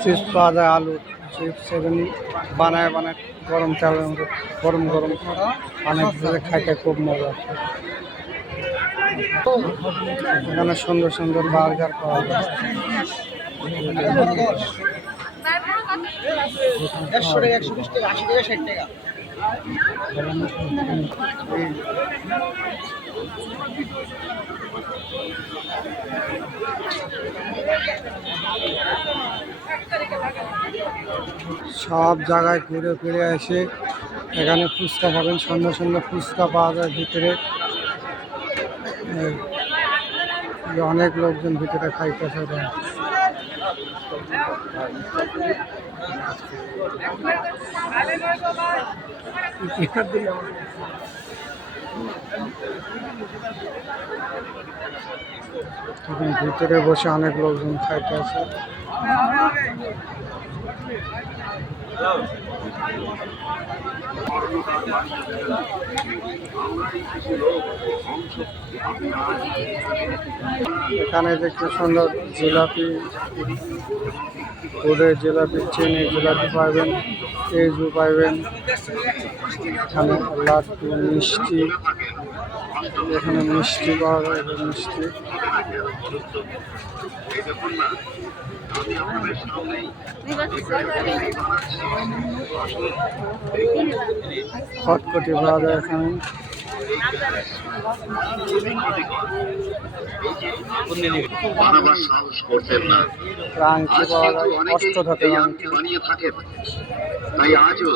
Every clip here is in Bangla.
চিপস পাওয়া যায়, আলু চিপস এখানে বানায় বানায় গরম চালের মতো গরম গরম পানি দিয়ে খাইতে খুব মজা। এখানে সুন্দর সুন্দর বার্গার পাওয়া যায়। সব জায়গায় ঘুরে ফিরে এসে এখানে ফুচকা খাবেন। সুন্দর সুন্দর ফুচকা পাওয়া যায় ভিতরে। অনেক লোকজন ভিতরে খাইতেছে। ভিতরে বসে অনেক লোকজন খাইতেছে। এখানে দেখতে সুন্দর জিলাপি, গুড়ের জিলাপি, চিনি জিলাপি পাইবেন, কেজু পাইবেন, এখানে লাড্ডু, মিষ্টি, এখানে মিষ্টি পাওয়া যায়, মিষ্টি। খটখটি পাওয়া যায় এখানে। রাংচি পাওয়া যায়, অষ্টধাতুর রাংচি। তাই আজও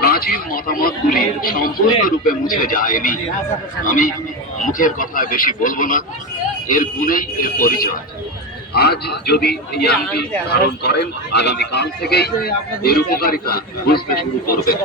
প্রাচীন মতামতগুলি সম্পূর্ণরূপে মুছে যায়নি। আমি মুখের কথায় বেশি বলবো না, এর গুণেই এর পরিচয়। আজ যদি এই আংটি ধারণ করেন, আগামীকাল থেকেই এর উপকারিতা বুঝতে শুরু করবেন।